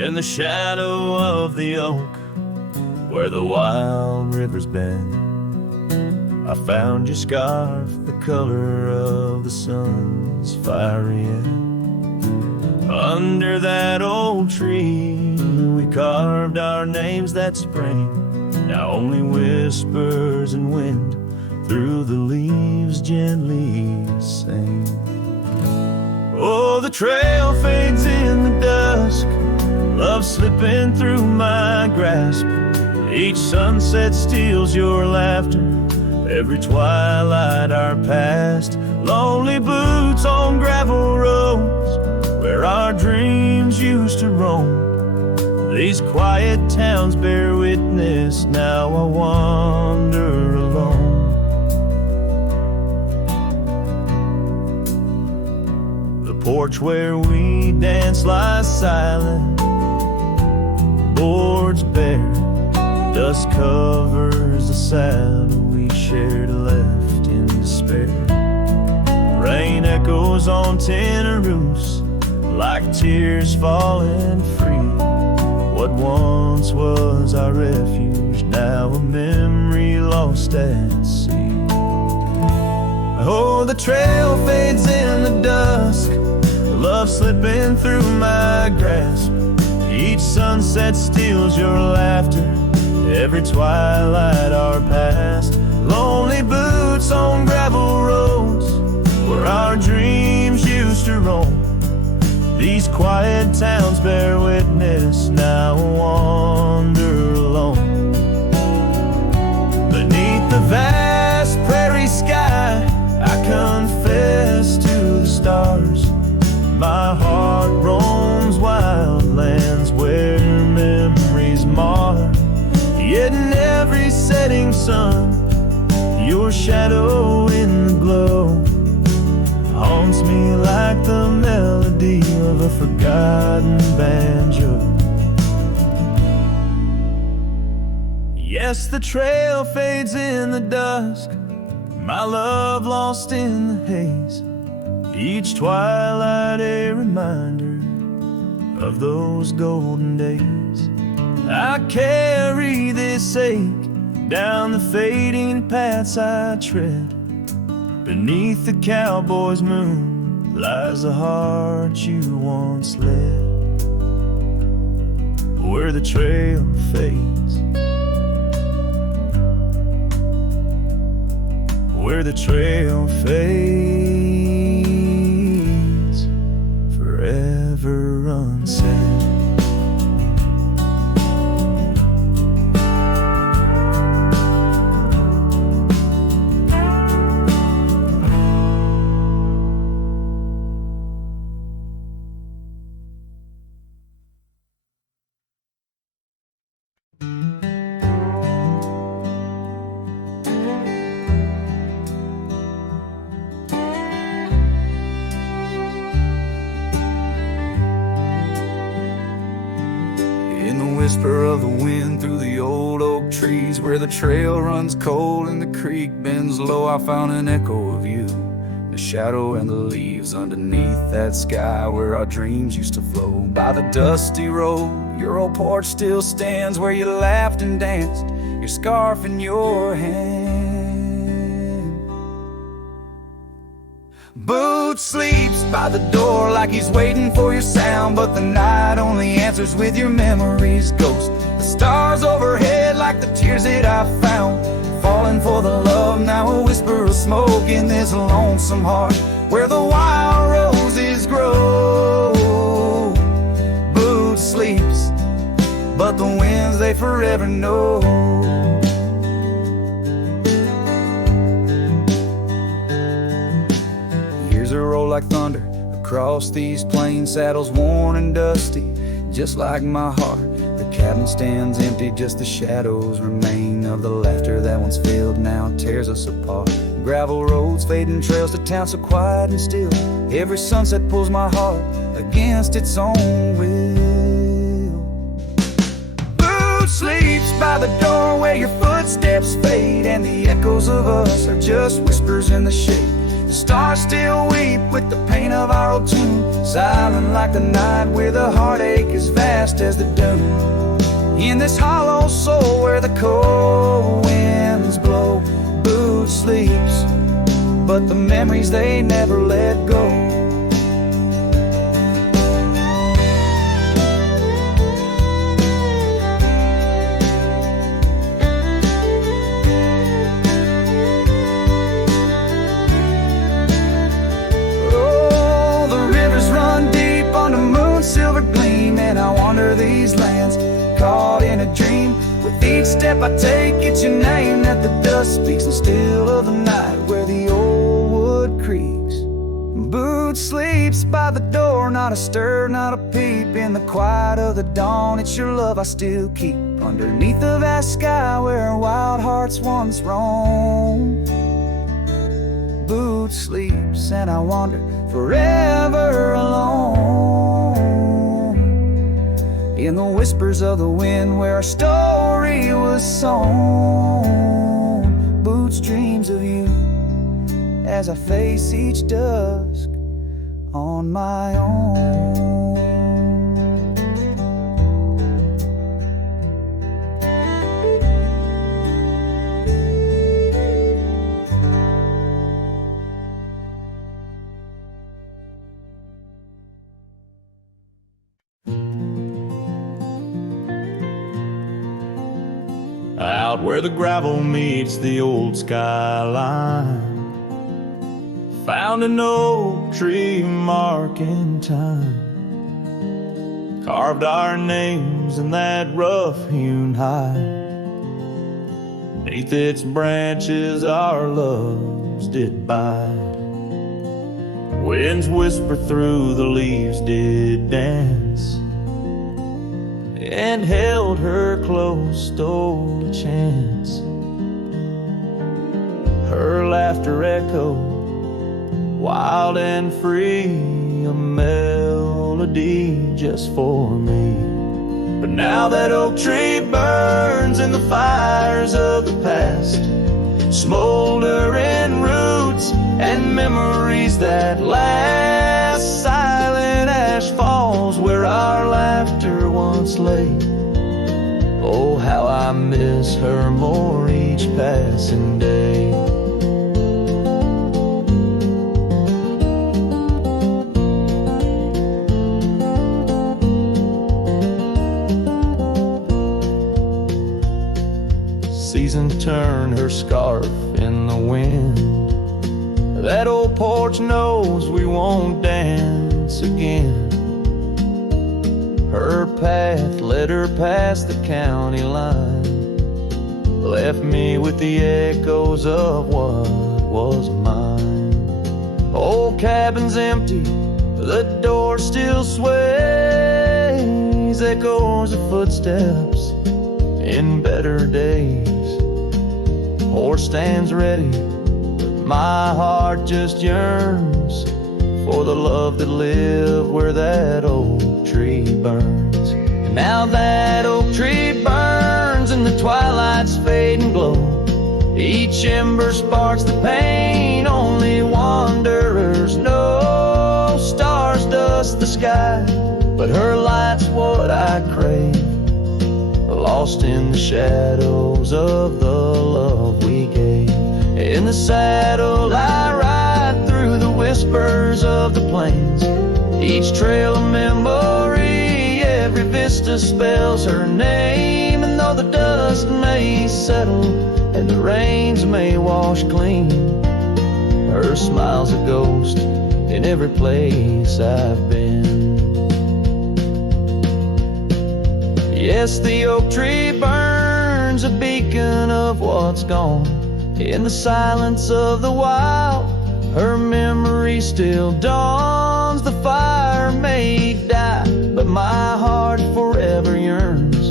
in the shadow of the oak, where the wild rivers bend, I found your scarf, the color of the sun's fiery end. Under that old tree, we carved our names that spring. Now only whispers and wind through the leaves gently sing. Oh, the trail fades in the dusk, love slipping through my grasp. Each sunset steals your laughter, every twilight our past. Lonely boots on gravel roads, where our dreams used to roam. These quiet towns bear witness, now I wander alone. The porch where we dance lies silent, boards bare, dust covers the saddle we shared, left in despair. Rain echoes on tin roofs like tears falling free. What once was our refuge, now a memory lost at sea. Oh, the trail fades in the dusk, love slipping through my grasp. Each sunset steals your laughter, every twilight our past. Lonely boots on gravel roads, where our dreams used to roam. These quiet towns bear witness, now I wander alone. Beneath the vast prairie sky, I confess to the stars. My heart roams wild lands where memories mar. Yet in every setting sun, your shadow in the glow haunts me like the melody of a forgotten banjo. Yes, the trail fades in the dusk, my love lost in the haze. Each twilight a reminder of those golden days. I carry this ache down the fading paths I tread. Beneath the cowboy's moon lies the heart you once led. Where the trail fades, where the trail fades, forever unsaid. Whisper of the wind through the old oak trees, where the trail runs cold and the creek bends low, I found an echo of you, the shadow and the leaves underneath that sky where our dreams used to flow. By the dusty road, your old porch still stands, where you laughed and danced, your scarf in your hand. Boot sleeps by the door like he's waiting for your sound, but the night only answers with your memory's ghost. The stars overhead like the tears that I found, falling for the love, now a whisper of smoke in this lonesome heart where the wild roses grow. Boot sleeps, but the winds they forever know. Years roll like thunder across these plain saddles, worn and dusty, just like my heart. The cabin stands empty, just the shadows remain of the laughter that once filled, now tears us apart. Gravel roads, fading trails to town so quiet and still. Every sunset pulls my heart against its own will. Boot sleeps by the door where your footsteps fade, and the echoes of us are just whispers in the shade. The stars still weep with the pain of our old tune, silent like the night with a heartache as vast as the dune. In this hollow soul where the cold winds blow, Boots sleeps, but the memories they never let go. Silver gleam, and I wander these lands, caught in a dream. With each step I take, it's your name that the dust speaks, and still of the night where the old wood creaks. Boots sleeps by the door, not a stir, not a peep. In the quiet of the dawn, it's your love I still keep, underneath the vast sky where wild hearts once roamed. Boots sleeps, and I wander forever alone, in the whispers of the wind where our story was sown. Boots dreams of you as I face each dusk on my own. Out where the gravel meets the old skyline, found an oak tree mark in time, carved our names in that rough-hewn hide. Beneath its branches our loves did bide. Winds whisper through the leaves did dance, and held her close, stole a chance. Her laughter echoed, wild and free, a melody just for me. But now that oak tree burns in the fires of the past, smoldering roots and memories that last. Silent ash falls where our laughter once lay. Oh, how I miss her more each passing day. Season turned her scarf in the wind. That old porch knows we won't dance again. Her path led her past the county line, left me with the echoes of what was mine. Old cabin's empty, the door still sways, echoes of footsteps in better days. Horse stands ready, my heart just yearns for the love that lived where that oak tree burns. And now that oak tree burns and the twilight's fading glow, each ember sparks the pain only wanderers know. Stars dust the sky, but her light's what I crave, lost in the shadows of the love we gave. In the saddle I ride through the whispers of the plains, each trail a memory, every vista spells her name. And though the dust may settle and the rains may wash clean, her smile's a ghost in every place I've been. Yes, the oak tree burns, a beacon of what's gone. In the silence of the wild, her memory still dawns. The fire may die, but my heart forever yearns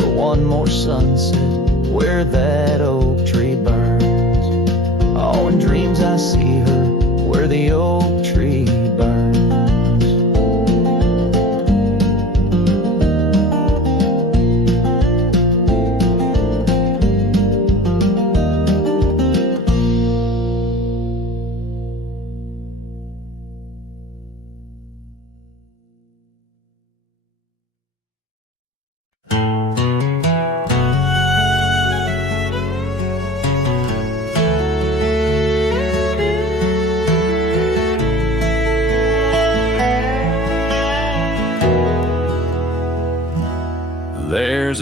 for one more sunset where that oak tree burns. Oh, in dreams I see her where the oak tree burns.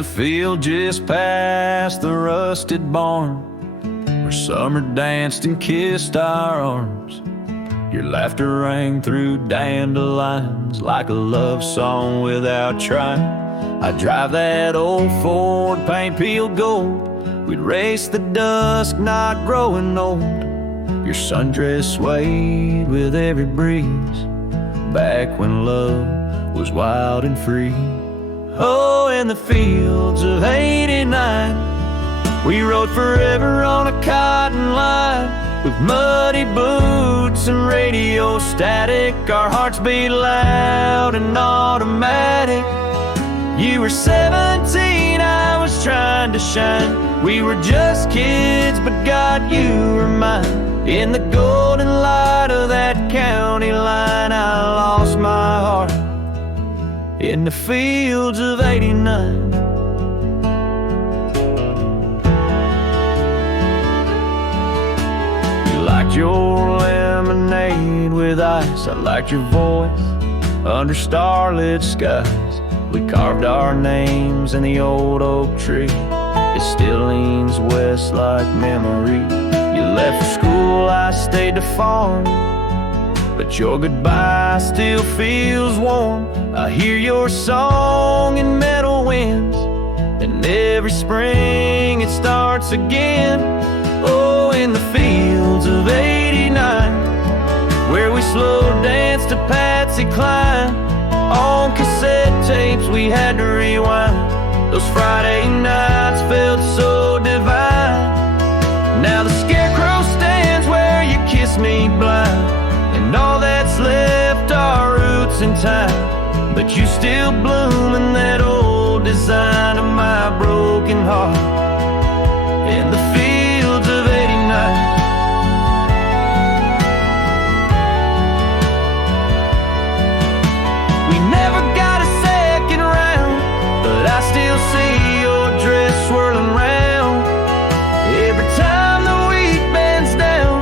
a field just past the rusted barn, where summer danced and kissed our arms. Your laughter rang through dandelions like a love song without trying. I'd drive that old Ford, paint peeled gold. We'd race the dusk, not growing old. Your sundress swayed with every breeze, back when love was wild and free. Oh, in the fields of '89, we rode forever on a cotton line, with muddy boots and radio static. Our hearts beat loud and automatic. You were 17, I was trying to shine. We were just kids, but God, you were mine. In the golden light of that county line, I lost my heart in the fields of '89. You liked your lemonade with ice, I liked your voice under starlit skies. We carved our names in the old oak tree. It still leans west like memory. You left for school, I stayed to farm, but your goodbye still feels warm. I hear your song in meadow winds, and every spring it starts again. Oh, in the fields of '89, where we slow danced to Patsy Cline. On cassette tapes we had to rewind. Those Friday nights felt so divine. Now the scarecrow stands where you kissed me blind, and all that's left are roots in time. But you still bloom in that old design of my broken heart in the fields of '89. We never got a second round, but I still see your dress swirling round. Every time the wheat bends down,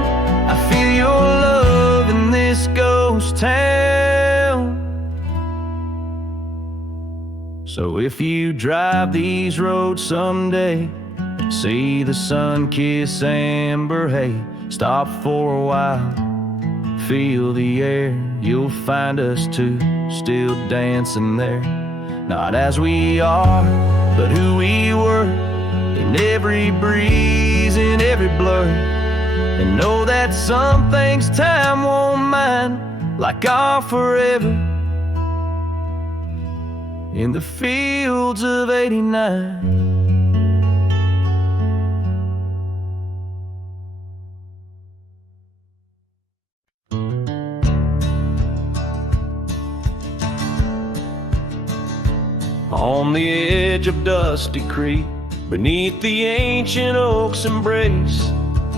I feel your love in this ghost town. So if you drive these roads someday, see the sun kiss amber hay, stop for a while, feel the air. You'll find us two still dancing there, not as we are, but who we were, in every breeze, in every blur. And know that some things time won't mind, like our forever in the fields of '89. On the edge of Dusty Creek, beneath the ancient oak's embrace,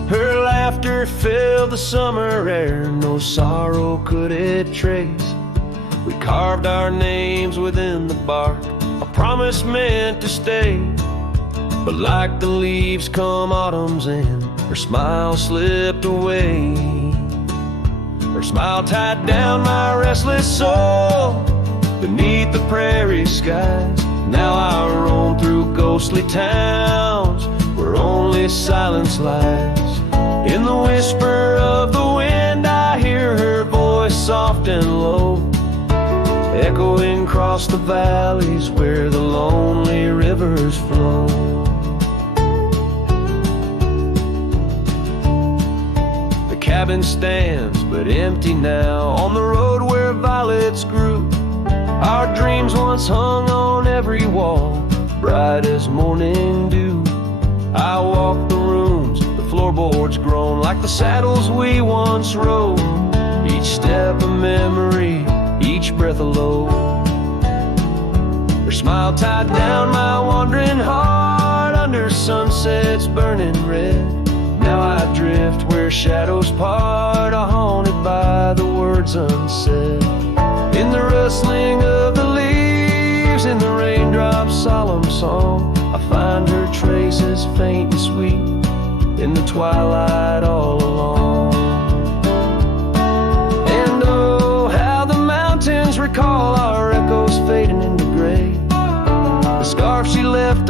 her laughter filled the summer air, no sorrow could it trace. We carved our names within the bark, a promise meant to stay. But like the leaves come autumn's end, her smile slipped away. Her smile tied down my restless soul beneath the prairie skies. Now I roam through ghostly towns where only silence lies. In the whisper of the wind I hear her voice soft and low, echoing across the valleys where the lonely rivers flow. The cabin stands but empty now on the road where violets grew. Our dreams once hung on every wall, bright as morning dew. I walk the rooms, the floorboards groan like the saddles we once rode. Each step a memory, each breath a load. Her smile tied down my wandering heart under sunsets burning red. Now I drift where shadows part, haunted by the words unsaid. In the rustling of the leaves, in the raindrops' solemn song, I find her traces faint and sweet in the twilight all along. And oh, how the mountains recall our echoes fading into gray. The scarf she left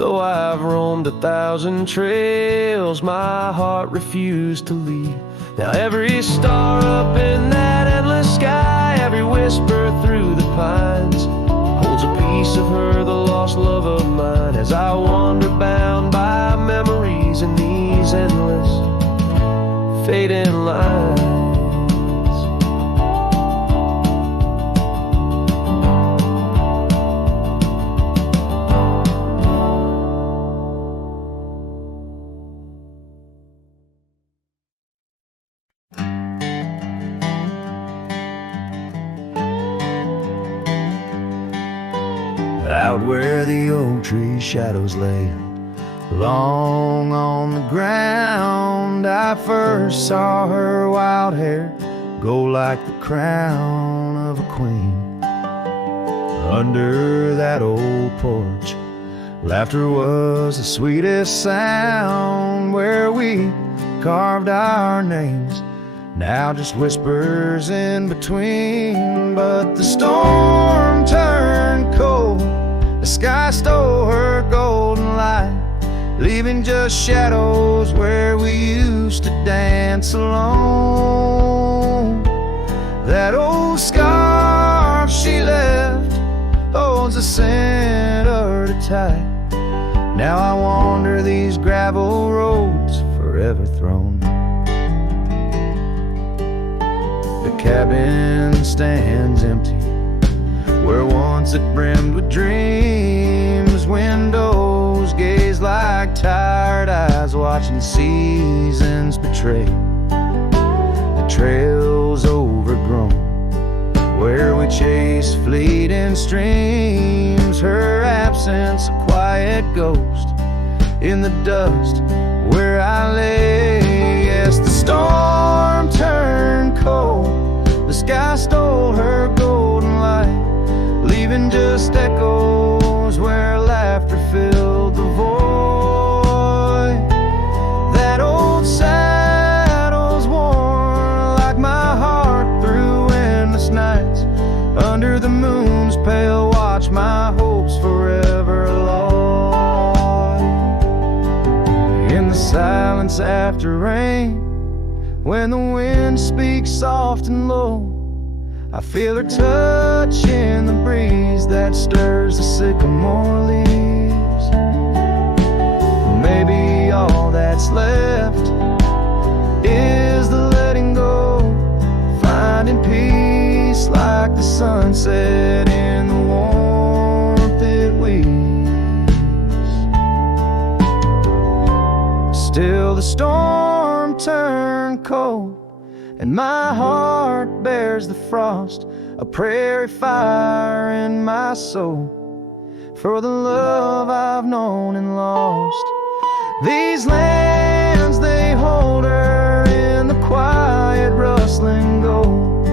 Though I've roamed 1,000 trails, my heart refused to leave. Now every star up in that endless sky, every whisper through the pines, holds a piece of her, the lost love of mine, as I wander bound by memories in these endless fading lines. Out where the oak tree shadows lay long on the ground, I first saw her wild hair go like the crown of a queen. Under that old porch, laughter was the sweetest sound. Where we carved our names, now just whispers in between. But the storm turned cold, the sky stole her golden light, leaving just shadows where we used to dance alone. That old scarf she left holds a scent of her tight. Now I wander these gravel roads forever thrown. The cabin stands empty where once it brimmed with dreams. Windows gaze like tired eyes watching seasons betray. The trail's overgrown where we chase fleeting streams. Her absence a quiet ghost in the dust where I lay. Yes, the storm turned cold, the sky stole her golden light, leaving just echoes where laughter filled the void. That old saddle's worn like my heart through endless nights. Under the moon's pale watch, my hopes forever lost. In the silence after rain, when the wind speaks soft and low, I feel her touch in the breeze that stirs the sycamore leaves. Maybe all that's left is the letting go, finding peace like the sunset in the warmth it weaves. Still the storm turned cold, and my heart bears the frost, a prairie fire in my soul, for the love I've known and lost. These lands, they hold her in the quiet rustling gold,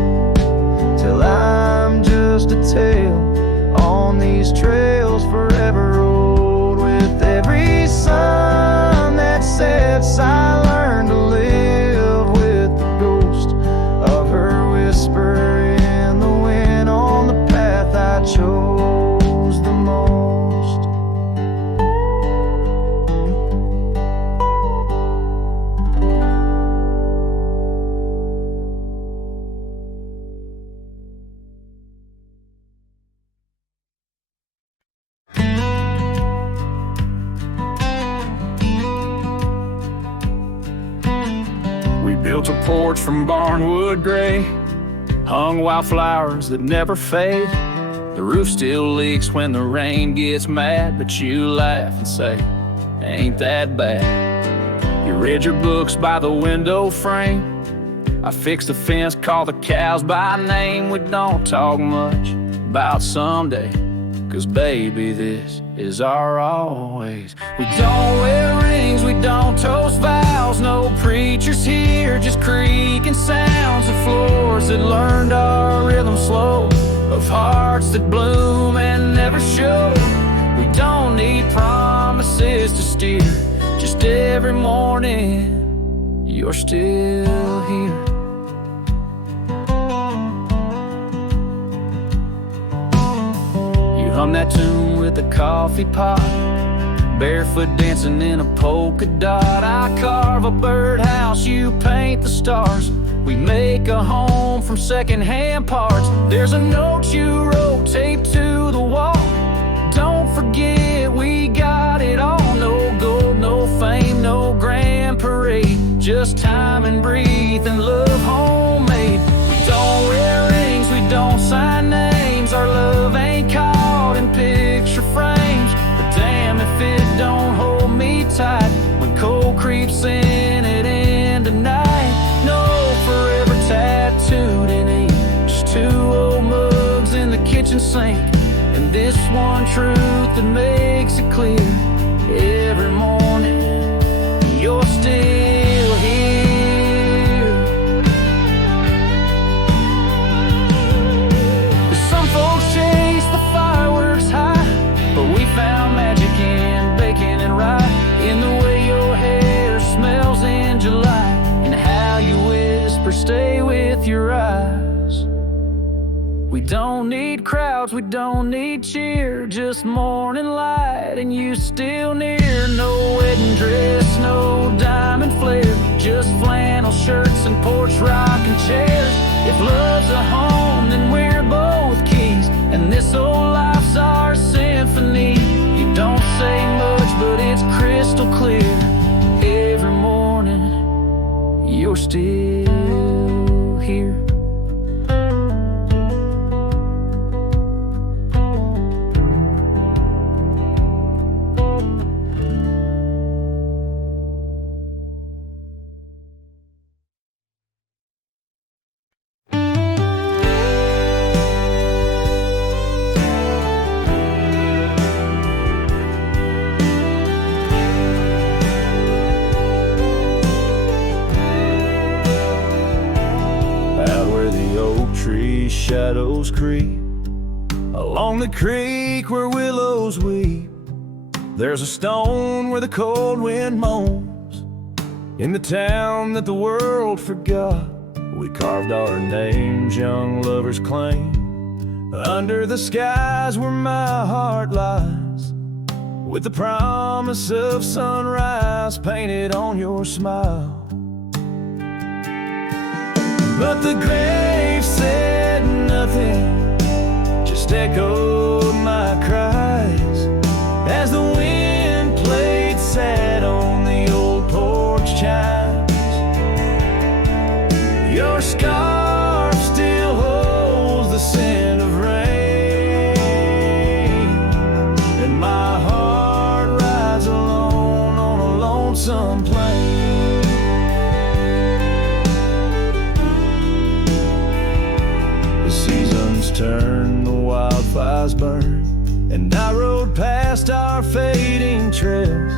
till I'm just a tale on these trails forever old. With every sun that sets, I learn to live with the ghost of her whisper in the wind on the path I chose the most. We built a porch from barnwood gray, hung wildflowers that never fade. The roof still leaks when the rain gets mad, but you laugh and say, ain't that bad. You read your books by the window frame. I fixed the fence, called the cows by name. We don't talk much about someday, 'cause baby, this is our always. We don't wear rings, we don't toast vows. No preachers here, just creaking sounds of floors that learned our rhythm slow, of hearts that bloom and never show. We don't need promises to steer, just every morning you're still here. You hum that tune with a coffee pot, barefoot dancing in a polka dot. I carve a birdhouse, you paint the stars. We make a home from secondhand parts. There's a note you wrote taped to the wall. Don't forget we got it all. No gold, no fame, no grand parade. Just time and breathe and love homemade. We don't wear rings, we don't sign names. Our love ain't caught in picture frames. But damn if it don't hold me tight when cold creeps in at end of night. No forever tattooed in ink, just two old mugs in the kitchen sink. And this one truth that makes it clear every morning, you're still here. Some folks chase the fireworks high, but we found magic in bacon and rye, in the way your hair smells in July, and how you whisper, stay with your eyes. We don't need crowds, we don't need cheer, just morning light and you still near. No wedding dress, no diamond flare, just flannel shirts and porch rocking chairs. If love's a home, then we're both keys, and this old life's our symphony. You don't say much, but it's crystal clear. Every morning, you're still here. Shadows creep along the creek where willows weep. There's a stone where the cold wind moans. In the town that the world forgot, we carved our names, young lovers claim. Under the skies where my heart lies, with the promise of sunrise painted on your smile. But the grave said nothing, just echoed my cries as the wind played sad on the old porch chimes. Your scarf still holds the scent of rain, and my heart rides alone on a lonesome plain. Turn, the wildfires burn, and I rode past our fading trails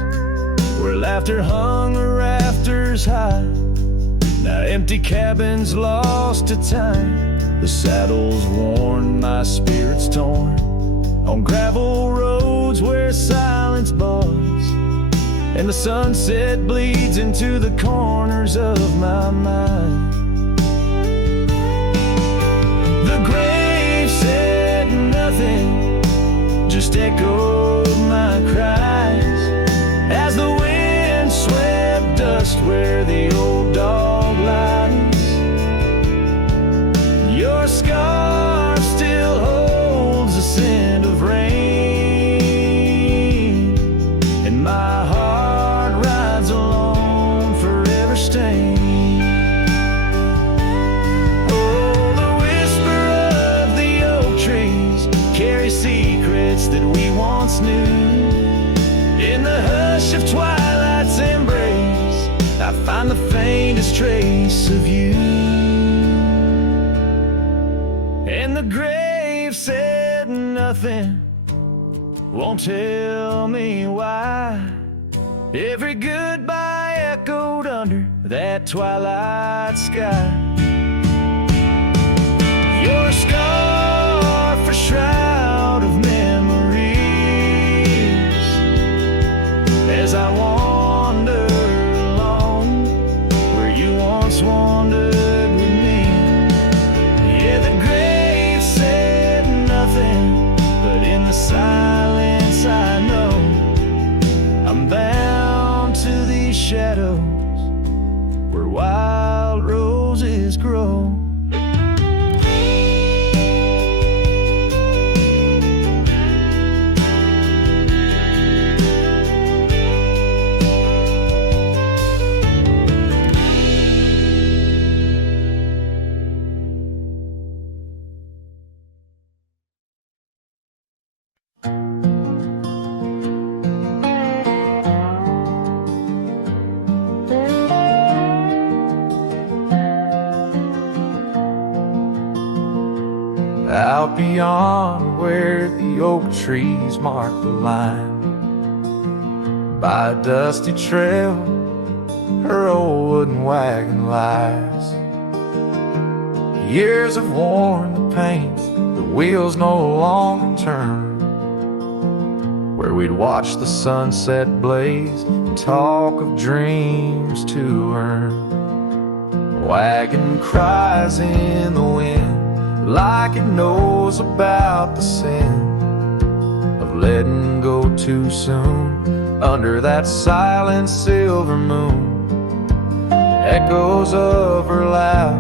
where laughter hung the rafters high. Now empty cabins lost to time, the saddles worn, my spirits torn, on gravel roads where silence bugs, and the sunset bleeds into the corners of my mind. Said nothing, just echoed my cries as the wind swept dust where the old dog lies. Your scarf still holds the scent of rain, and my heart rides alone, forever stained. Secrets that we once knew. In the hush of twilight's embrace, I find the faintest trace of you. And the grave said nothing, won't tell me why. Every goodbye echoed under that twilight sky. Your scarf a shroud of memories as I wander along where you once wandered with me. Yeah, the grave said nothing, but in the silence I know shadows where wild roses grow. Out beyond where the oak trees mark the line, by a dusty trail, her old wooden wagon lies. Years have worn the paint, the wheels no longer turn. Where we'd watch the sunset blaze and talk of dreams to earn. Wagon cries in the wind like it knows about the sin of letting go too soon under that silent silver moon. Echoes of her laugh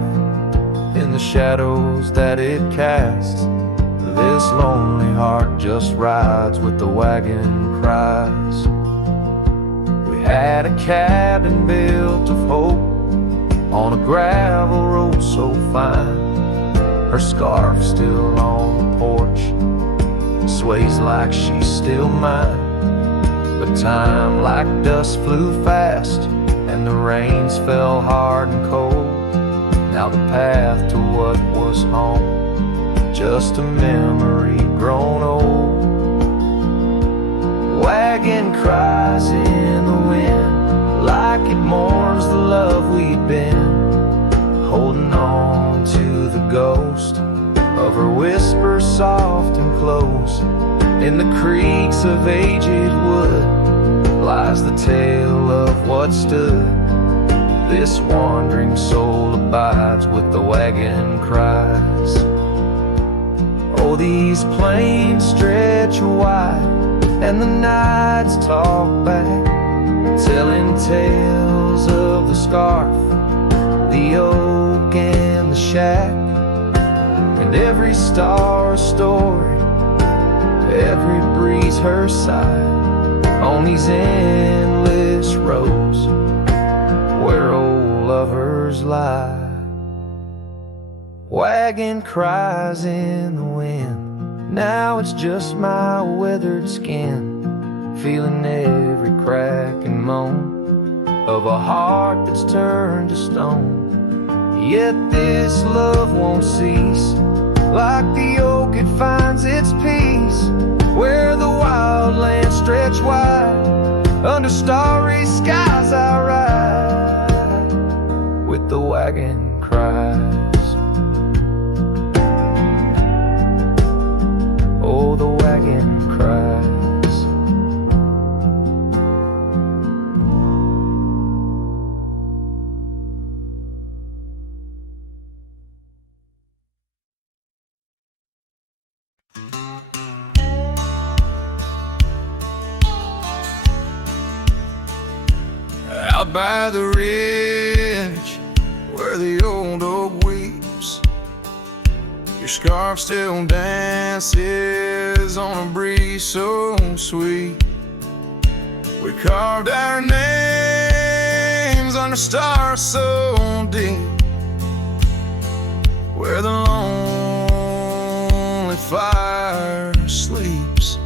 in the shadows that it casts. This lonely heart just rides with the wagon cries. We had a cabin built of hope on a gravel road so fine. Her scarf still on the porch sways like she's still mine. But time like dust flew fast and the rains fell hard and cold. Now the path to what was home, just a memory grown old. Wagon cries in the wind like it mourns the love we'd been, holding on to the ghost of her whisper soft and close. In the creaks of aged wood lies the tale of what stood. This wandering soul abides with the wagon cries. Oh, these plains stretch wide and the nights talk back, telling tales of the scarf, the oak and the shack, and every star a story, every breeze her sigh, on these endless roads where old lovers lie. Wagon cries in the wind, now it's just my weathered skin, feeling every crack and moan of a heart that's turned to stone. Yet this love won't cease, like the oak it finds its peace, where the wild lands stretch wide, under starry skies I ride, with the wagon cries. Oh, the wagon cries. Out by the ridge where the old oak weeps, your scarf still dances on a breeze so sweet. We carved our names under stars so deep, where the lonely fire sleeps.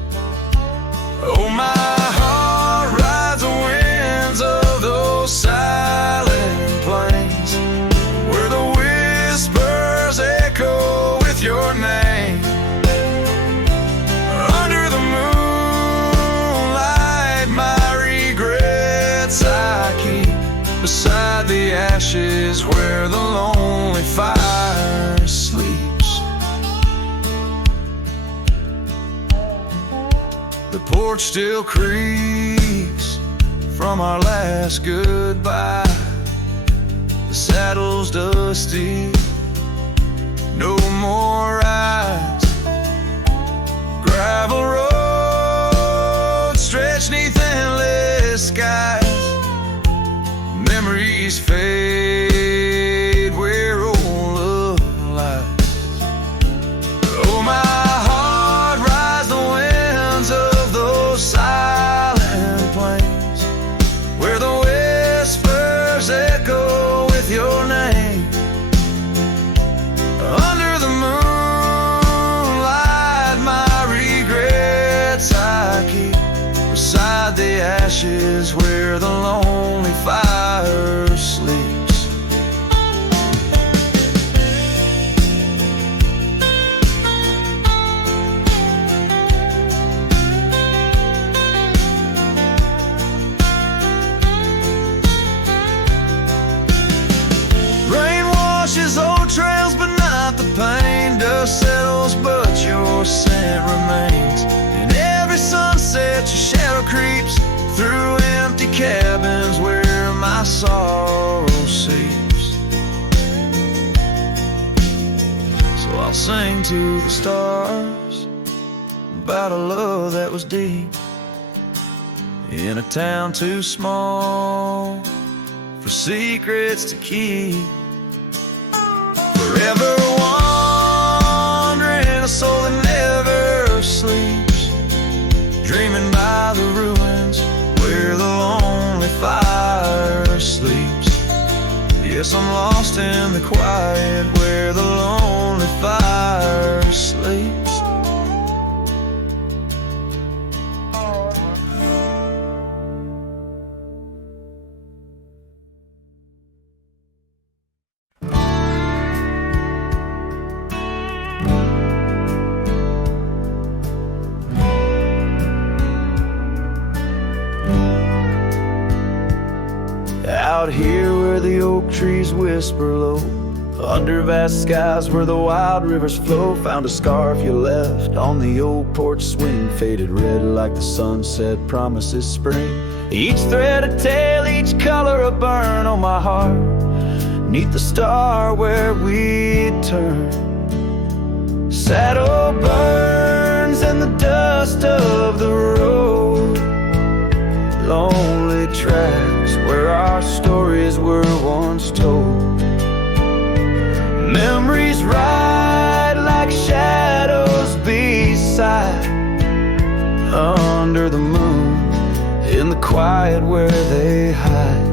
Oh, my heart rides the winds of those silent plains, where the whispers echo with your name. Under the moonlight, my regrets I keep beside the ashes where the lonely fire sleeps. The porch still creaks from our last goodbye. The saddle's dusty, no more rides. Gravel roads stretch 'neath endless skies, memories fade where old love lies. Oh, my heart rides the winds of those silent plains, where the whispers echo with your name. Under the moonlight, my regrets I keep beside the ashes where the lonely fire sleeps. Rain washes old trails, but not the pain. Dust settles, but your scent remains. In every sunset, your shadow creeps through empty cabins where my sorrow seeps. So I'll sing to the stars about a love that was deep in a town too small for secrets to keep. Forever wandering, a soul that never sleeps, dreaming by the ruins where the lonely fire sleeps. Yes, I'm lost in the quiet where the lonely fire sleeps. Out here where the oak trees whisper low, under vast skies where the wild rivers flow, found a scarf you left on the old porch swing, faded red like the sunset promises spring. Each thread a tale, each color a burn on my heart, neath the star where we'd turn. Saddle burns in the dust of the road, lonely tracks where our stories were once told. Memories ride like shadows beside, under the moon, in the quiet where they hide.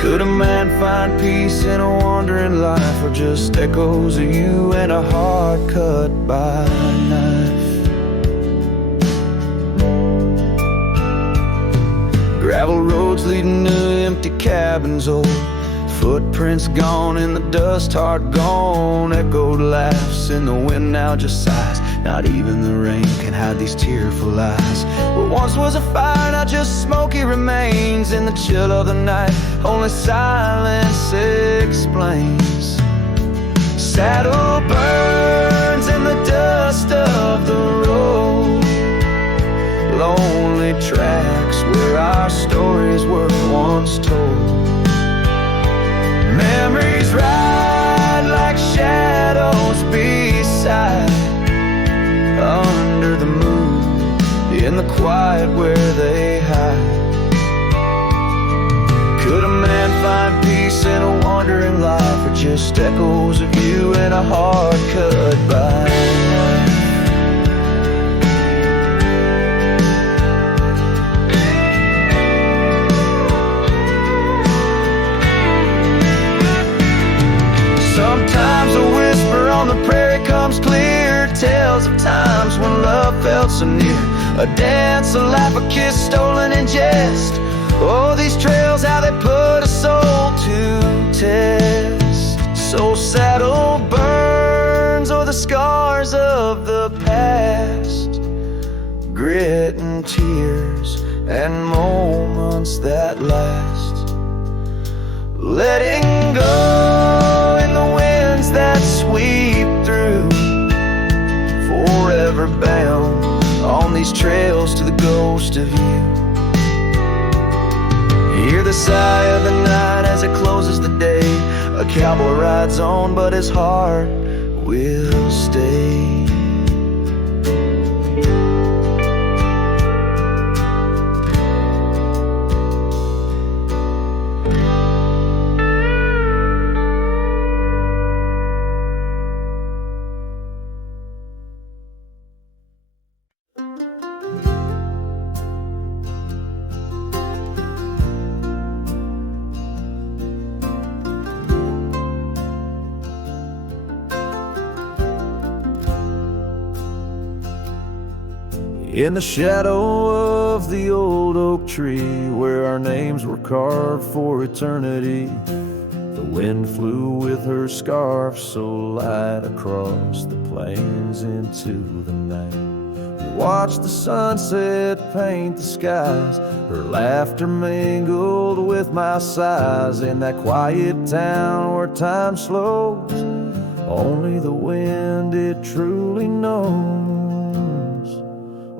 Could a man find peace in a wandering life, or just echoes of you and a heart cut by a knife? Gravel roads leading to empty cabins, old footprints gone in the dust, heart gone. Echoed laughs in the wind now just sighs. Not even the rain can hide these tearful eyes. What once was a fire, now just smoky remains. In the chill of the night, only silence explains. Saddle burns in the dust of the road, lonely tracks where our stories were once told. Memories ride like shadows beside, under the moon, in the quiet where they hide. Could a man find peace in a wandering life, or just echoes of you and a heart cut by a knife? Sometimes a whisper on the prairie comes clear, tales of times when love felt so near. A dance, a laugh, a kiss stolen in jest. Oh, these trails, how they put a soul to test. So saddle burns, or the scars of the past, grit and tears and moments that last. Letting go in the winds that sweep through, forever bound on these trails to the ghost of you. Hear the sigh of the night as it closes the day. A cowboy rides on, but his heart will stay. In the shadow of the old oak tree, where our names were carved for eternity, the wind flew with her scarf so light across the plains into the night. We watched the sunset paint the skies, her laughter mingled with my sighs. In that quiet town where time slows, only the wind it truly knows.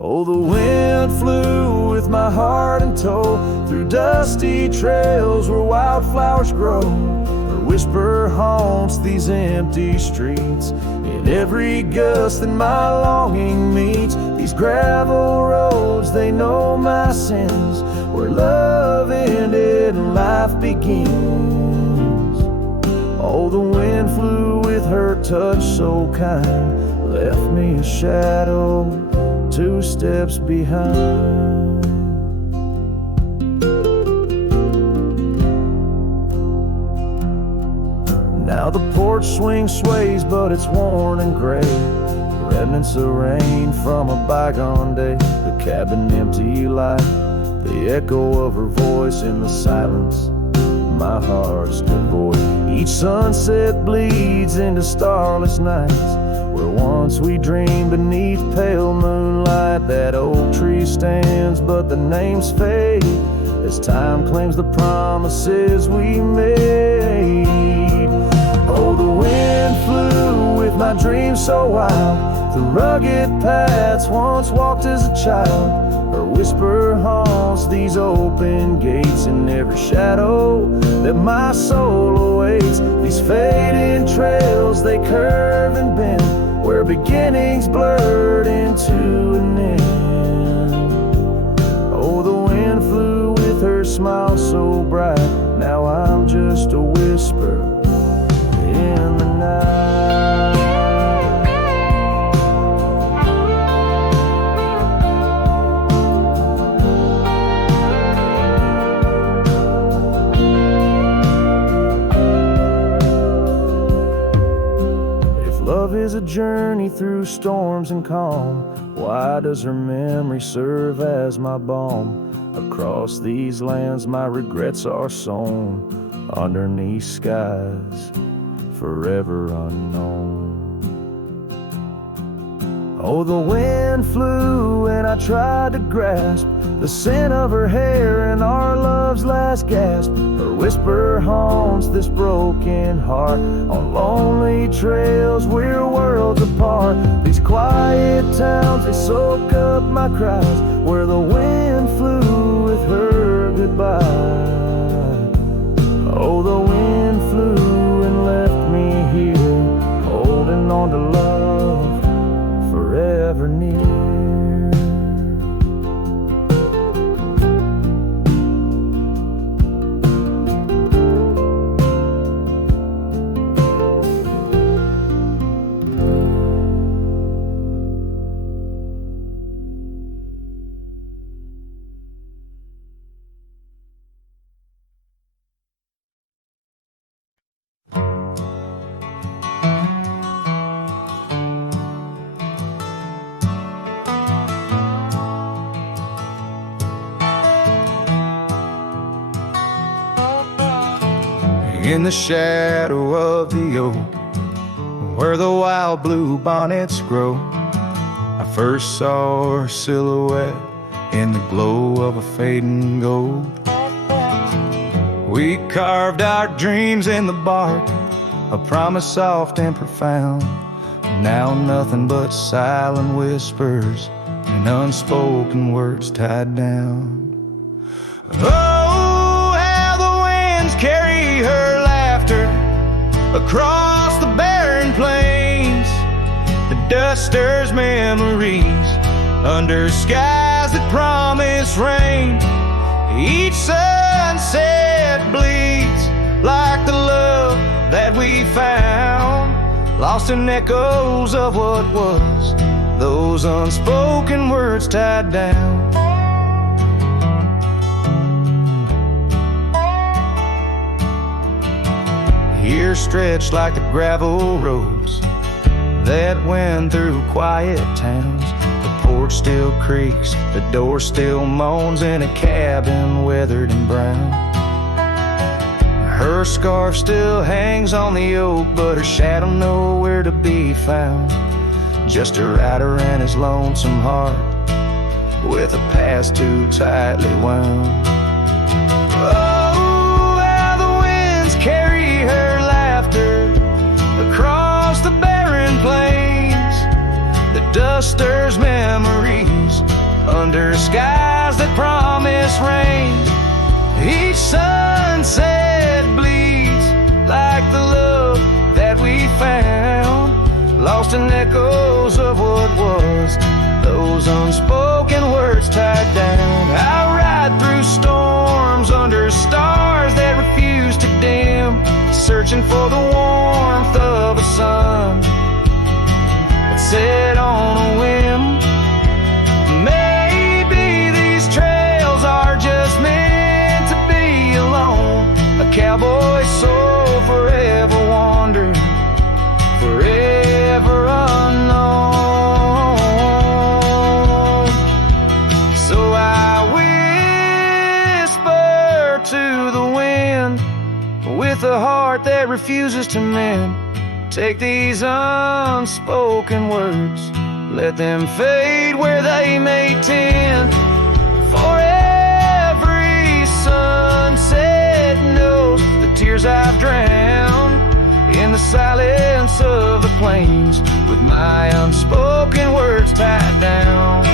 Oh, the wind flew with my heart in tow, through dusty trails where wildflowers grow. Her whisper haunts these empty streets, in every gust that my longing meets. These gravel roads, they know my sins, where love ended and life begins. Oh, the wind flew with her touch so kind, left me a shadow 2 steps behind. Now the porch swing sways, but it's worn and gray, remnants of rain from a bygone day. The cabin empty like the echo of her voice in the silence. My heart's devoid. Each sunset bleeds into starless nights, where once we dreamed beneath pale moonlight. That old tree stands, but the names fade as time claims the promises we made. Oh, the wind flew with my dreams so wild, through rugged paths once walked as a child. Her whisper haunts these open gates, in every shadow that my soul awaits. These fading trails, they curve and bend, where beginnings blurred into an end. Oh, the wind flew with her smile so bright, now I'm just a whisper in the night. Love is a journey through storms and calm, why does her memory serve as my balm? Across these lands my regrets are sown, underneath skies forever unknown. Oh, the wind flew and I tried to grasp the scent of her hair and our love's last gasp. Her whisper haunts this broken heart, on lonely trails we're worlds apart. These quiet towns, they soak up my cries, where the wind flew with her goodbye. Oh, the wind flew and left me here, holding on to love forever near. In the shadow of the oak, where the wild blue bonnets grow, I first saw her silhouette in the glow of a fading gold. We carved our dreams in the bark, a promise soft and profound. Now nothing but silent whispers and unspoken words tied down. Oh, how the winds carry her laughter across the barren plains. The dust stirs memories under skies that promise rain. Each sunset bleeds like the love that we found, lost in echoes of what was, those unspoken words tied down. Here stretched like the gravel roads that went through quiet towns. The porch porch still creaks, the door still moans in a cabin weathered and brown. Her scarf still hangs on the oak, but her shadow nowhere to be found. Just a rider and his lonesome heart, with a past too tightly wound. Oh, how the winds carry her laughter across the barren plains. The dust stirs memories under skies that promise rain. Each sunset bleeds like the love that we found, lost in echoes of what was, those unspoken words tied down. I ride through storms under stars that refuse to dim, searching for the warmth of a sun that set on a whim. Maybe these trails are just meant to be alone, a cowboy soul forever wandering, forever unknown. So I whisper to the wind with a heart that refuses to mend. Take these unspoken words, let them fade where they may tend. For every sunset knows the tears I've drowned in the silence of the plains, with my unspoken words tied down.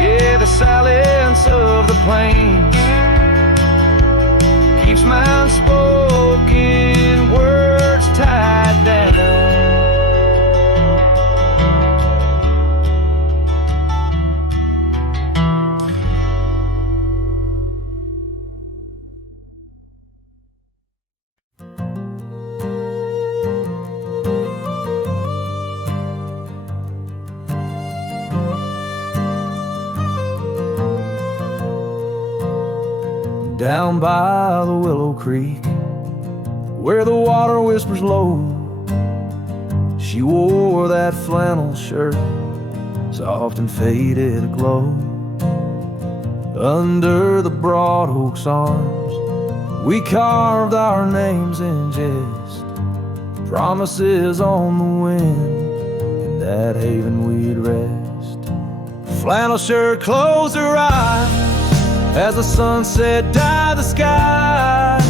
Yeah, the silence of the plains keeps my unspoken words tied down. Down by the Willow Creek, where the water whispers low, she wore that flannel shirt, soft and faded aglow. Under the broad oak's arms, we carved our names in jest, promises on the wind, in that haven we'd rest. Flannel shirt closed her eyes as the sunset dyed the sky.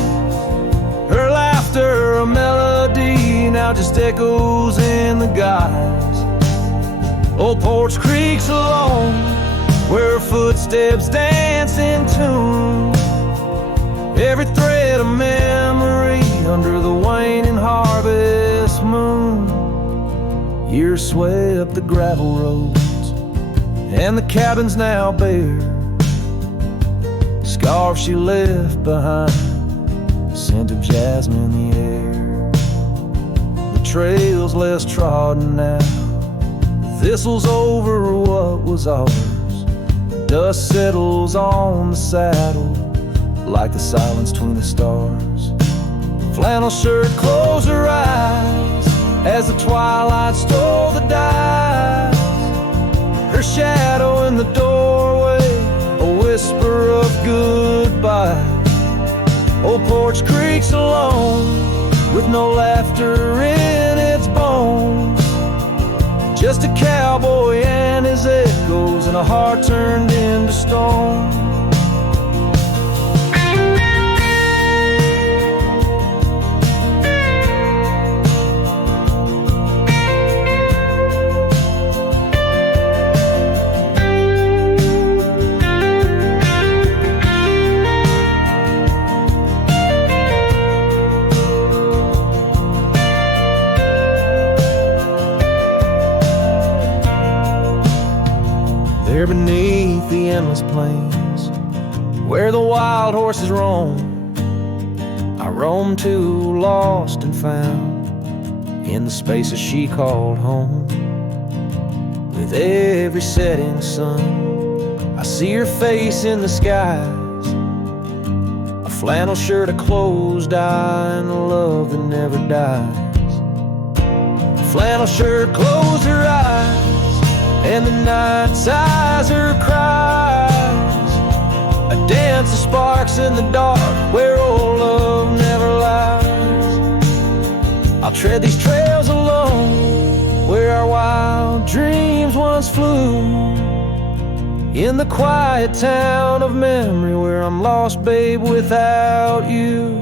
Her laughter, a melody, now just echoes in the guise. Old porch creaks alone, where her footsteps dance in tune. Every thread of memory under the waning harvest moon. Years swept the gravel roads, and the cabin's now bare. Scarf she left behind, the scent of jasmine in the air. The trail's less trodden now, the thistle's over what was ours. Dust settles on the saddle like the silence between the stars. Flannel shirt closed her eyes as the twilight stole the dice. Her shadow in the doorway, a whisper of goodbye. Old porch creaks alone, with no laughter in its bones. Just a cowboy and his echoes, and a heart turned into stone. There beneath the endless plains, where the wild horses roam, I roam too, lost and found, in the spaces she called home. With every setting sun, I see her face in the skies, a flannel shirt, a closed eye, and a love that never dies. flannel shirt closed her eyes, and the night sighs her cries. A dance of sparks in the dark where old love never lies. I'll tread these trails alone where our wild dreams once flew. In the quiet town of memory where I'm lost, babe, without you.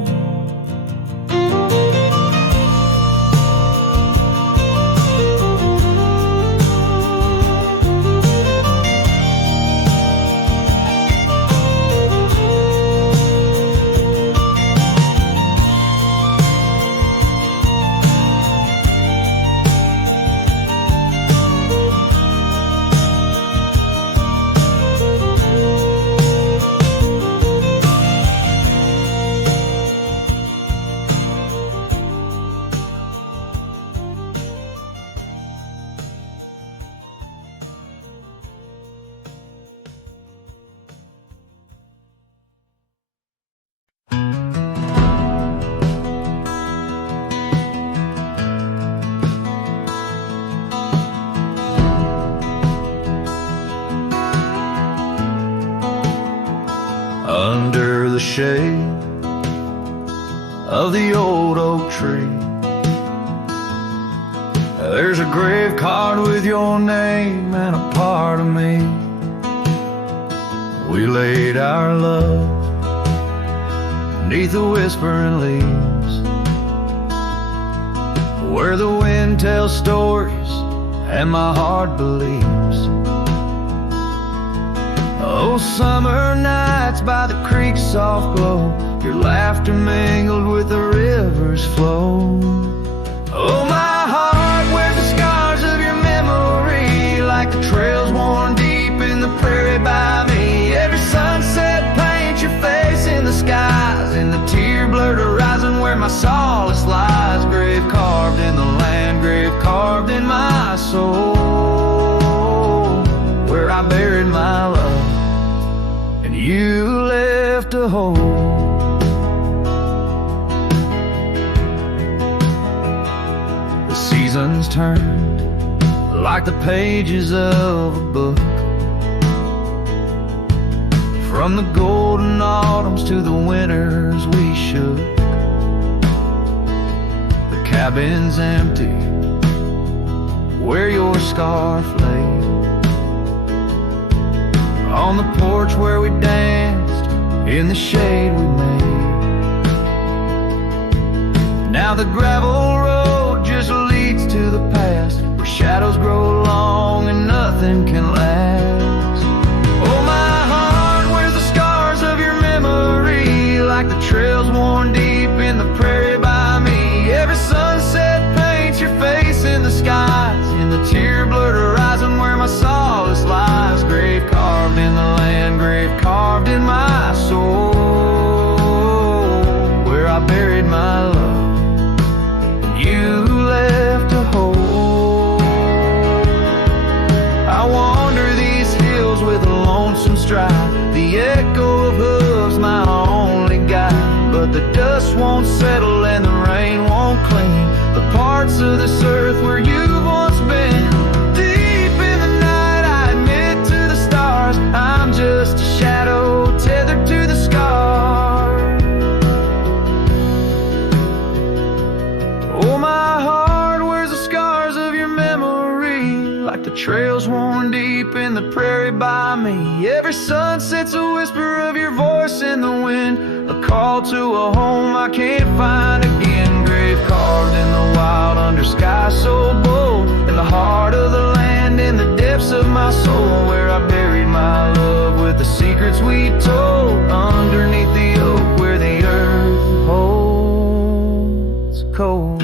Under the shade of the old oak tree, there's a grave card with your name and a part of me. We laid our love neath the whispering leaves, where the wind tells stories and my heart believes. Oh, summer nights by the creek's soft glow, your laughter mingled with the river's flow. Oh, my heart wears the scars of your memory, like the trails worn deep in the prairie by me. Every sunset paints your face in the skies, in the tear-blurred horizon where my solace lies. Grave carved in the land, grave carved in my soul, where I buried my love and you left a hole. The seasons turned like the pages of a book, from the golden autumns to the winters we shook. The cabin's empty where your scarf lay, on the porch where we danced in the shade we made. Now the gravel road just leads to the past, where shadows grow long and nothing can last. Oh, my heart wears the scars of your memory, like the trails worn deep in the prairie by me. Every sunset paints your face in the skies, in the tear-blurred horizon where my solace lies. Grave carved in the land, grave carved in my soul, where I buried my love and you left a hole. I wander these hills with a lonesome stride, the echo of hooves my only guide. But the dust won't settle and the rain won't clean the parts of this earth where you've once been. I'm just a shadow tethered to the scar. Oh, my heart wears the scars of your memory, like the trails worn deep in the prairie by me. Every sunset's a whisper of your voice in the wind, a call to a home I can't find again. Grave carved in the wild under sky so bold, in the heart of the land, in the depths of my soul, where I buried my love with the secrets we told, underneath the oak where the earth holds cold.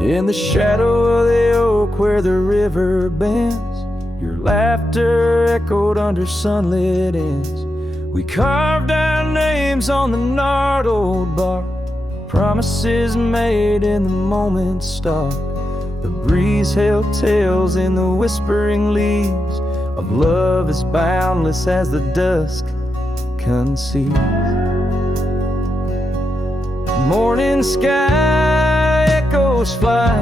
In the shadow of the oak where the river bends, your laughter echoed under sunlit ends. We carved our names on the gnarled old bark, promises made in the moment's start. The breeze held tales in the whispering leaves of love as boundless as the dusk conceives. Morning sky echoes fly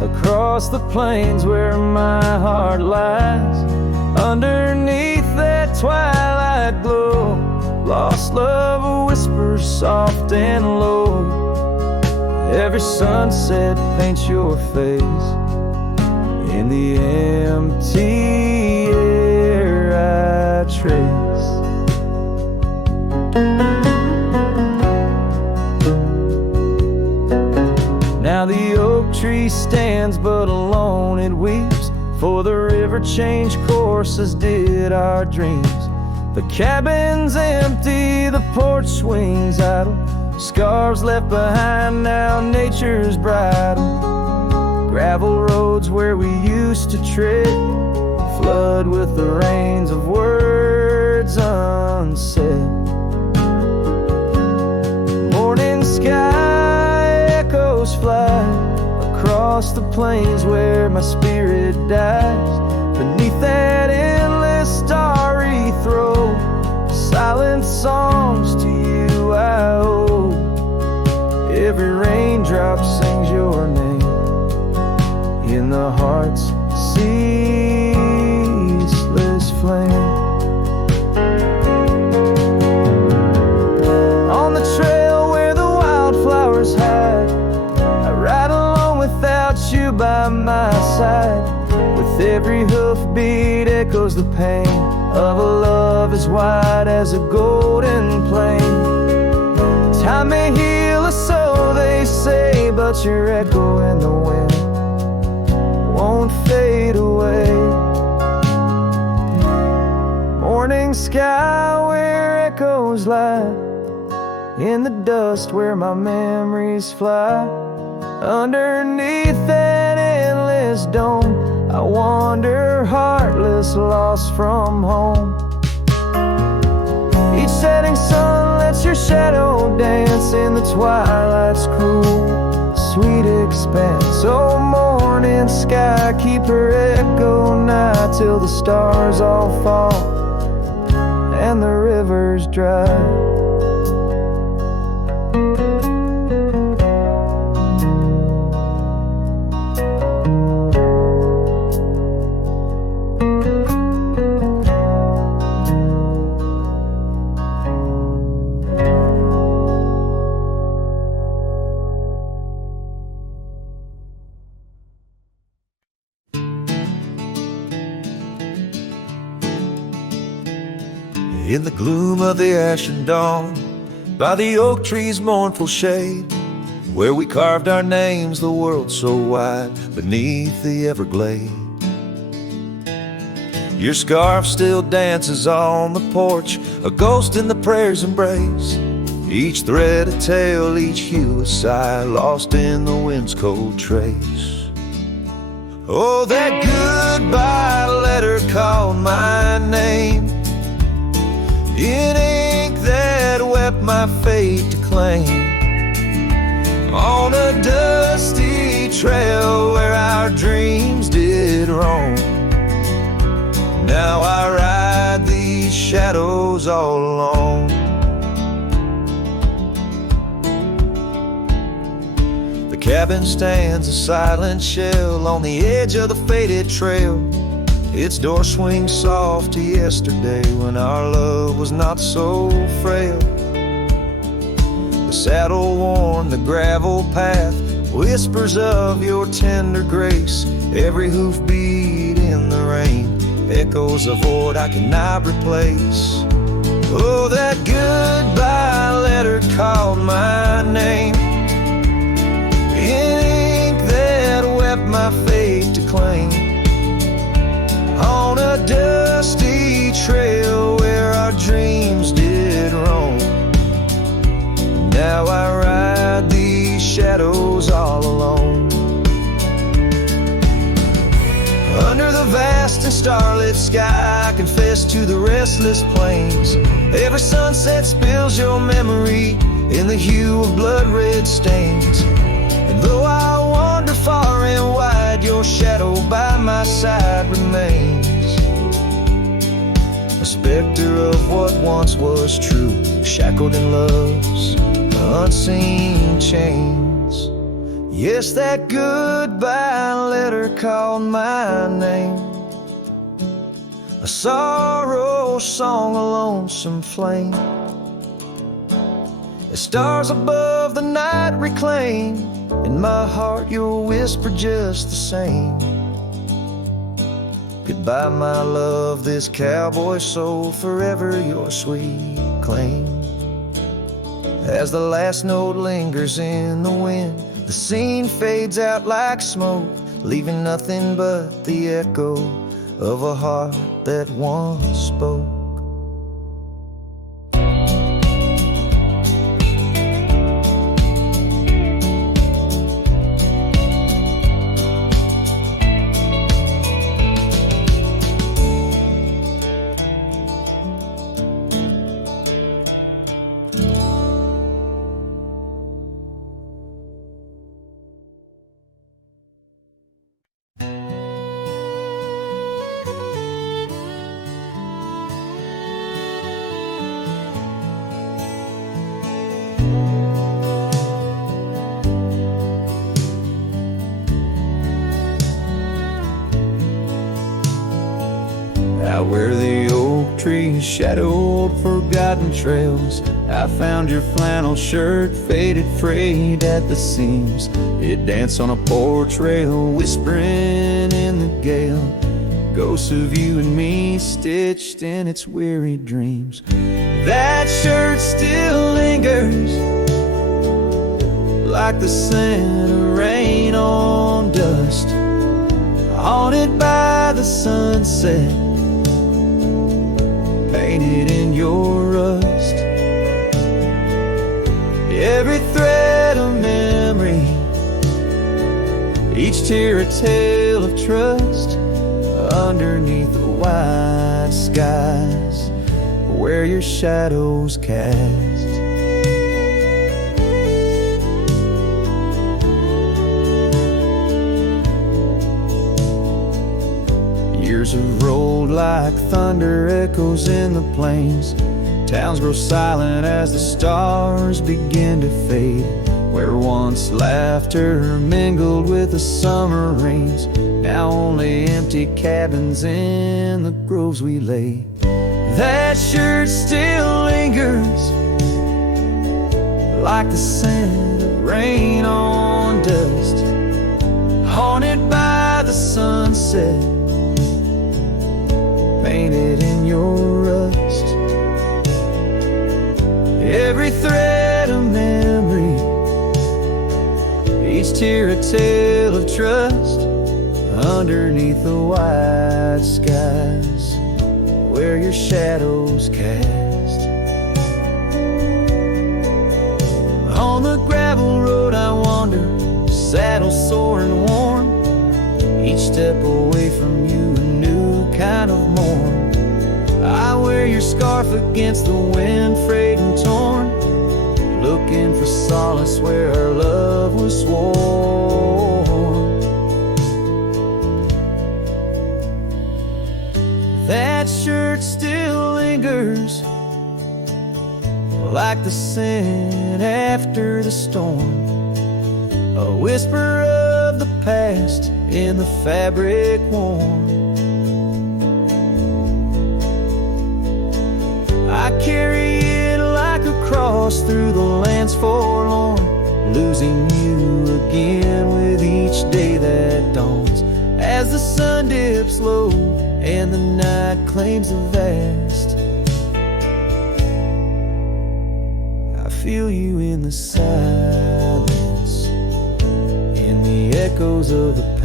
across the plains where my heart lies. Underneath that twilight glow, lost love whispers soft and low. Every sunset paints your face in the empty air I trace. Now the oak tree stands but alone it weeps, for the river changed courses did our dreams. The cabin's empty, the porch swings idle, scarves left behind now nature's bridle. Gravel roads where we used to tread flood with the rains of words unsaid. Morning sky echoes fly across the plains where my spirit dies. Beneath that endless starry throe, silent songs to you I owe. Every raindrop sings your name in the heart's ceaseless flame. On the trail where the wildflowers hide, I ride alone without you by my side. With every hoofbeat echoes the pain of a love as wide as a golden plain. Time may heal us, so they say, but your echo in the wind won't fade away. Morning sky where echoes lie, in the dust where my memories fly. Underneath that endless dome, I wander heartless, lost from home. Each setting sun lets your shadow dance in the twilight's cool, sweet expanse. Oh, morning sky, keep her echo nigh till the stars all fall and the rivers dry. In the gloom of the ashen dawn, by the oak tree's mournful shade, where we carved our names, the world so wide, beneath the everglade. Your scarf still dances on the porch, a ghost in the prayer's embrace. Each thread a tale, each hue a sigh, lost in the wind's cold trace. Oh, that goodbye letter called my name in ink that wept my fate to claim. On a dusty trail where our dreams did roam, now I ride these shadows all alone. The cabin stands a silent shell on the edge of the faded trail. Its door swings soft to yesterday when our love was not so frail. The saddle worn, the gravel path whispers of your tender grace. Every hoofbeat in the rain echoes a void I cannot replace. Oh, that goodbye letter called my name in ink that wept my fate to claim. On a dusty trail where our dreams did roam, now I ride these shadows all alone. vast and starlit sky, I confess to the restless plains. Every sunset spills your memory in the hue of blood red stains. And though I wander far and wide, your shadow by my side remains. A specter of what once was true, shackled in love's unseen chains. Yes, that goodbye letter called my name, a sorrow song, a lonesome flame. As stars above the night reclaim, in my heart your whisper just the same. Goodbye my love, this cowboy soul, forever your sweet claim. As the last note lingers in the wind, the scene fades out like smoke, leaving nothing but the echo of a heart that once spoke. Out where the oak trees shadowed forgotten trails, I found your flannel shirt, faded, frayed at the seams. It danced on a porch rail, whispering in the gale, ghosts of you and me stitched in its weary dreams. That shirt still lingers like the scent of rain on dust, haunted by the sunset, painted in your rust. Every thread of memory, each tear a tale of trust, underneath the wide skies where your shadows cast. Years have rolled like thunder echoes in the plains. Towns grow silent as the stars begin to fade. Where once laughter mingled with the summer rains, now only empty cabins in the groves we lay. That shirt still lingers like the scent of rain on dust, haunted by the sunset, painted in your rust. Every thread of memory, each tear a tale of trust, underneath the wide skies where your shadows cast. On the gravel road I wander, saddle sore and worn, each step away from you a new kind of morn. I wear your scarf against the wind, frayed and torn, looking for solace where our love was sworn. That shirt still lingers like the scent after the storm, a whisper of the past in the fabric worn. I carry it like a cross through the lands forlorn, losing you again with each day that dawns, as the sun dips low and the night claims the vast. I feel you in the silence, in the echoes of the past.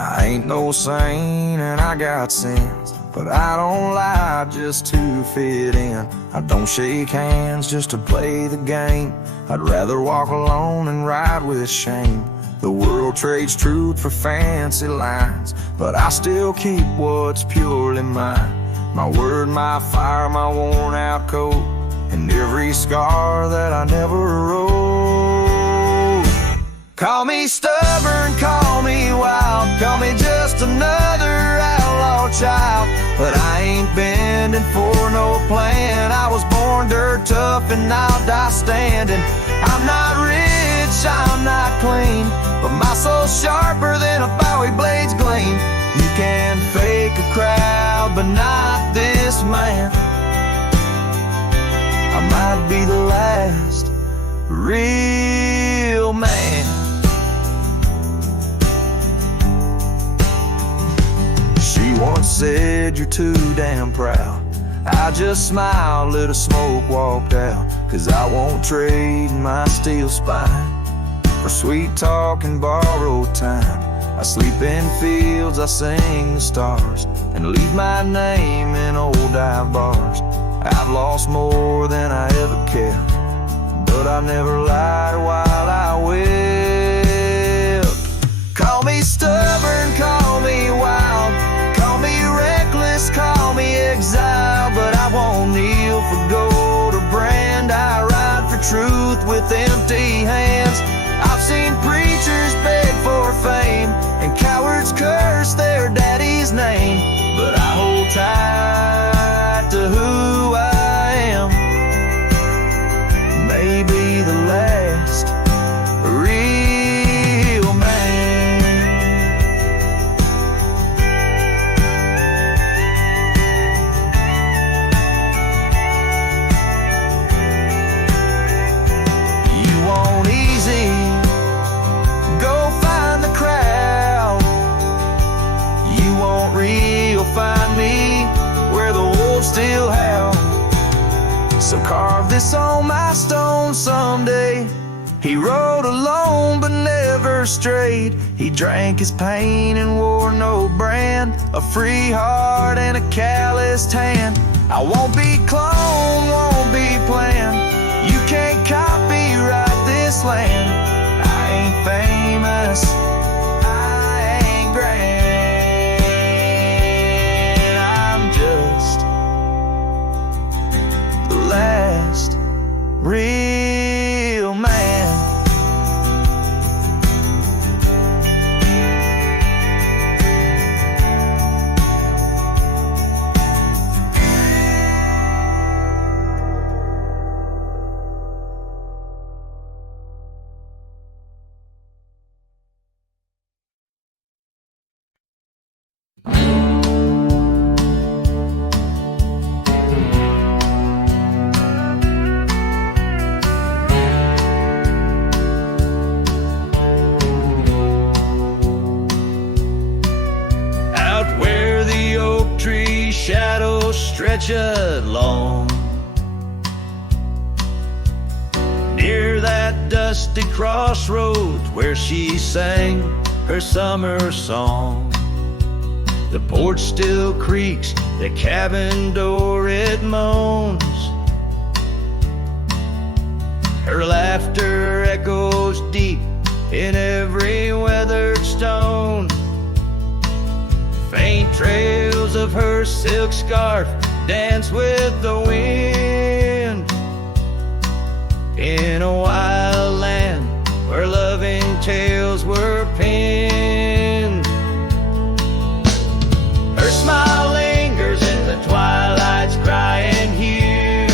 I ain't no saint and I got sins, but I don't lie just to fit in. I don't shake hands just to play the game. I'd rather walk alone and ride with shame. The world trades truth for fancy lines, but I still keep what's purely mine. My word, my fire, my worn out coat, and every scar that I never wrote. Call me stubborn, call me wild, call me just another outlaw child, but I ain't bending for no plan. I was born dirt tough and I'll die standing. I'm not rich, I'm not clean, but my soul's sharper than a Bowie blade's gleam. You can fake a crowd, but not this man. I might be the last real man. She once said, you're too damn proud. I just smiled, lit a smoke, walked out, 'cause I won't trade my steel spine for sweet talk and borrowed time. I sleep in fields, I sing the stars, and leave my name in old dive bars. I've lost more than I ever kept, but I never lied while I wept. Call me stubborn, call me wild, call me reckless, call me exile, but I won't kneel for gold or brand. I ride for truth with empty hands. I've seen preachers beg for fame and cowards curse their daddy's name, but I hold tight to who I am. Maybe the last real man. You want easy? Go find the crowd. You want real? Find me where the wolves still howl. So carve this on my stone someday. He rode alone but never strayed. He drank his pain and wore no brand. A free heart and a calloused hand. I won't be cloned, won't be planned. You can't copyright this land. I ain't famous, I ain't grand. I'm just the last real man. Shadows stretch along near that dusty crossroads where she sang her summer song. The porch still creaks, the cabin door it moans. Her laughter echoes deep in every weathered stone. Faint trails of her silk scarf dance with the wind in a wild land where loving tales were penned. Her smile lingers in the twilight's crying hue,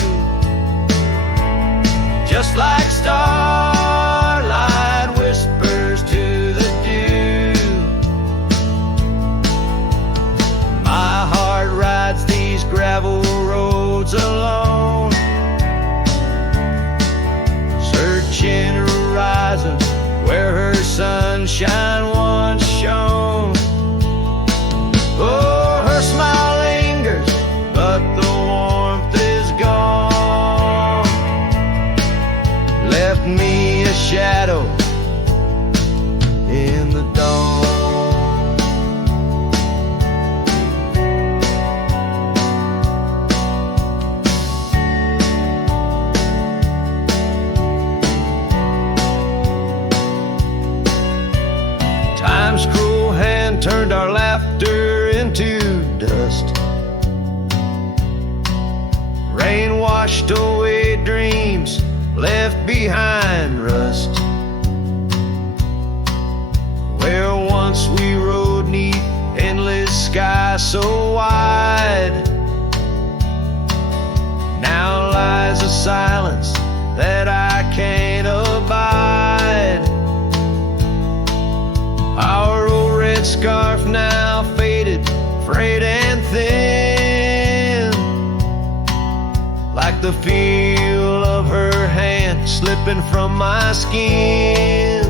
just like starlight whispers to the dew. My heart rides these gravel roads alone, searching horizons where her sunshine once shone. Oh, her smile lingers, but the warmth is gone. Left me a shadow in the dawn. dust. Rain washed away dreams, left behind rust. Where once we rode 'neath endless sky so wide, now lies a silence that I can't abide. Our old red scarf now faded, frayed and thin, like the feel of her hand slipping from my skin.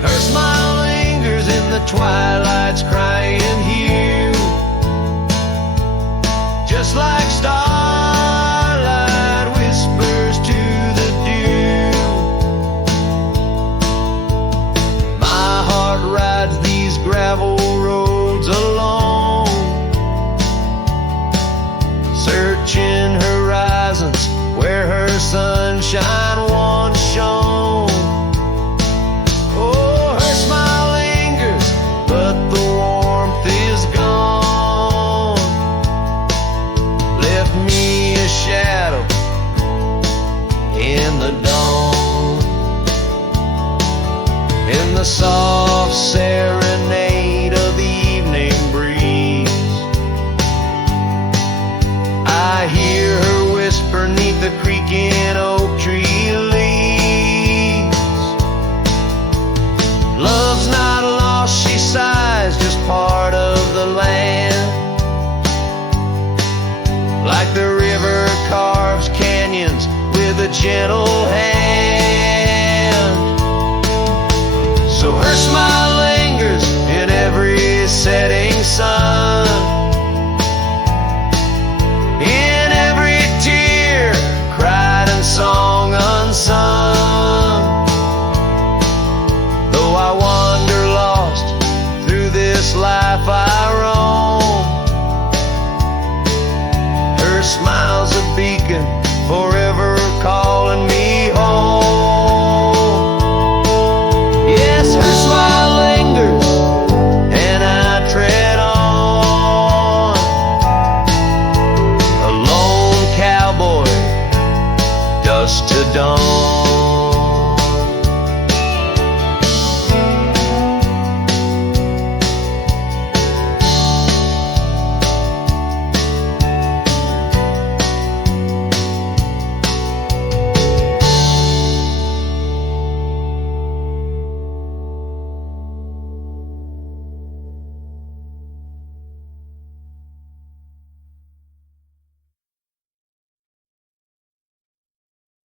Her smile lingers in the twilight's crying hue, just like starlight whispers to the dew. My heart rides these gravel roads alone, searching horizons where her sunshine once shone. Oh, her smile lingers, but the warmth is gone. Left me a shadow in the dawn. In the soft serenade of the evening breeze, I hear her whisper 'neath the creaking oak tree leaves. Love's not lost, she sighs, just part of the land. Like the river carves canyons with a gentle hand.